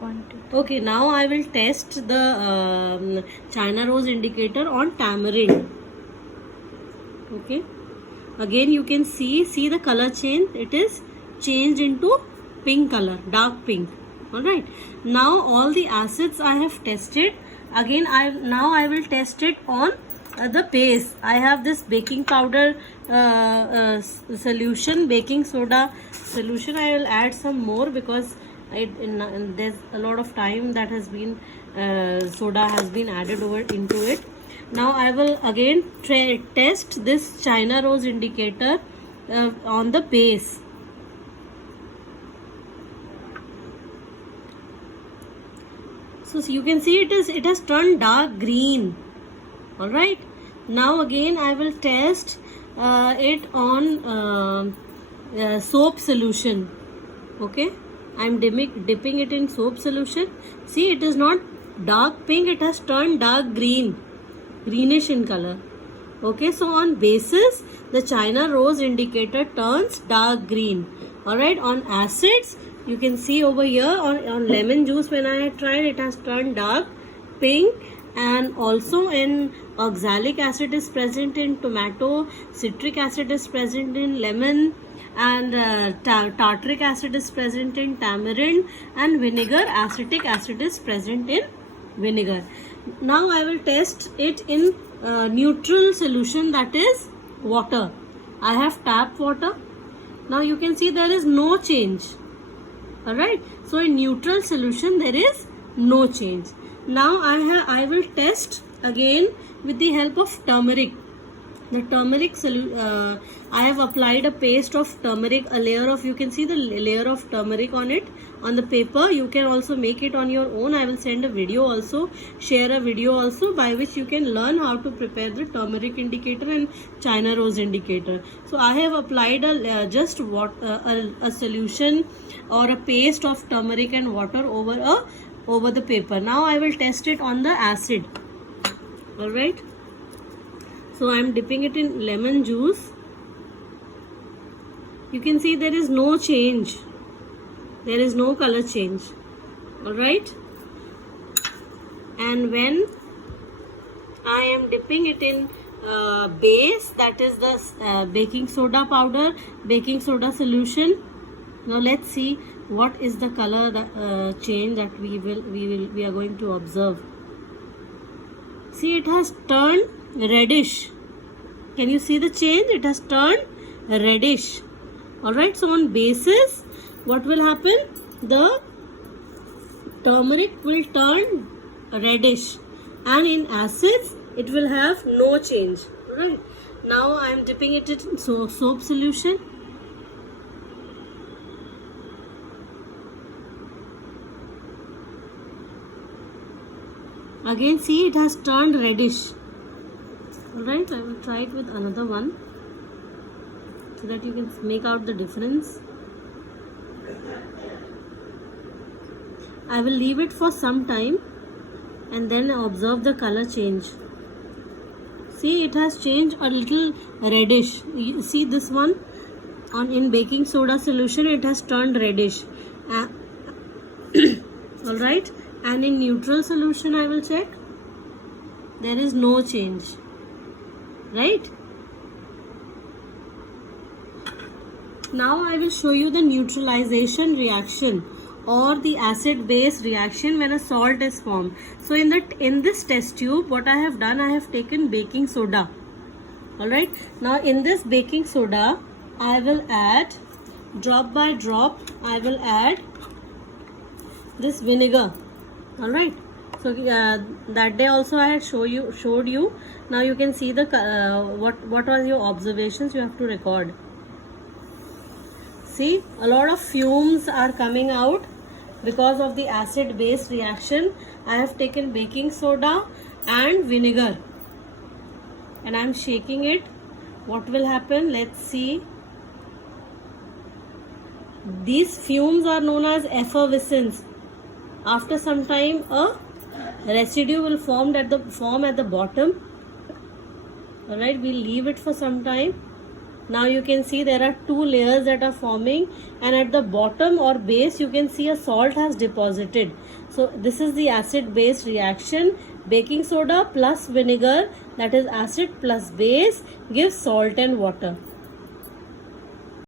1, 2, 3. Okay, now I will test the China rose indicator on tamarind. Okay, again you can see the color change. It is changed into pink color, dark pink. All right, now all the acids I have tested. Again I will test it on the base. I have this baking powder solution, baking soda solution. I will add some more because there's a lot of time that has been soda has been added over into it. Now I will again test this China rose indicator on the base. So you can see it has turned dark green. All right, now again I will test it on soap solution. Okay, I'm dipping it in soap solution. See, it is not dark pink, it has turned dark green, greenish in color. Okay, so on bases the China rose indicator turns dark green. All right, on acids you can see over here on lemon juice, when I had tried, it has turned dark pink. And also in oxalic acid is present in tomato, citric acid is present in lemon, and tartaric acid is present in tamarind, and vinegar, acetic acid is present in vinegar. Now I will test it in neutral solution, that is water. I have tap water. Now you can see there is no change. Alright, so in neutral solution there is no change. Now I will test again with the help of turmeric. The turmeric I have applied a paste of turmeric, a layer of, you can see the layer of turmeric on it, on the paper. You can also make it on your own. I will send a video also, share a video also, by which you can learn how to prepare the turmeric indicator and China rose indicator. So I have applied a solution or a paste of turmeric and water over the paper. Now I will test it on the acid. All right, so I am dipping it in lemon juice. You can see there is no change, there is no color change. All right, and when I am dipping it in base, that is the baking soda powder, baking soda solution. Now let's see what is the color change that we are going to observe. See, it has turned reddish. Can you see the change? It has turned reddish. All right, so on bases what will happen? The turmeric will turn reddish, and in acids it will have no change. All right, now I am dipping it in soap solution. Again, see, it has turned reddish. Alright, I will try it with another one so that you can make out the difference. I will leave it for some time and then observe the color change. See, it has changed a little reddish. You see this one in baking soda solution, it has turned reddish. Alright, and in neutral solution I will check, there is no change. Right, now I will show you the neutralization reaction or the acid base reaction when a salt is formed. So in this test tube, what I have done, I have taken baking soda. Alright, now in this baking soda I will add, drop by drop, I will add this vinegar. Alright, so that day also I had showed you. Now you can see the what was your observations, you have to record. See, a lot of fumes are coming out because of the acid base reaction. I have taken baking soda and vinegar and I am shaking it. What will happen? Let's see. These fumes are known as effervescence. After some time, a residue will form at the bottom. Alright, we'll leave it for some time. Now you can see there are two layers that are forming, and at the bottom or base you can see a salt has deposited. So this is the acid base reaction. Baking soda plus vinegar, that is acid plus base, gives salt and water.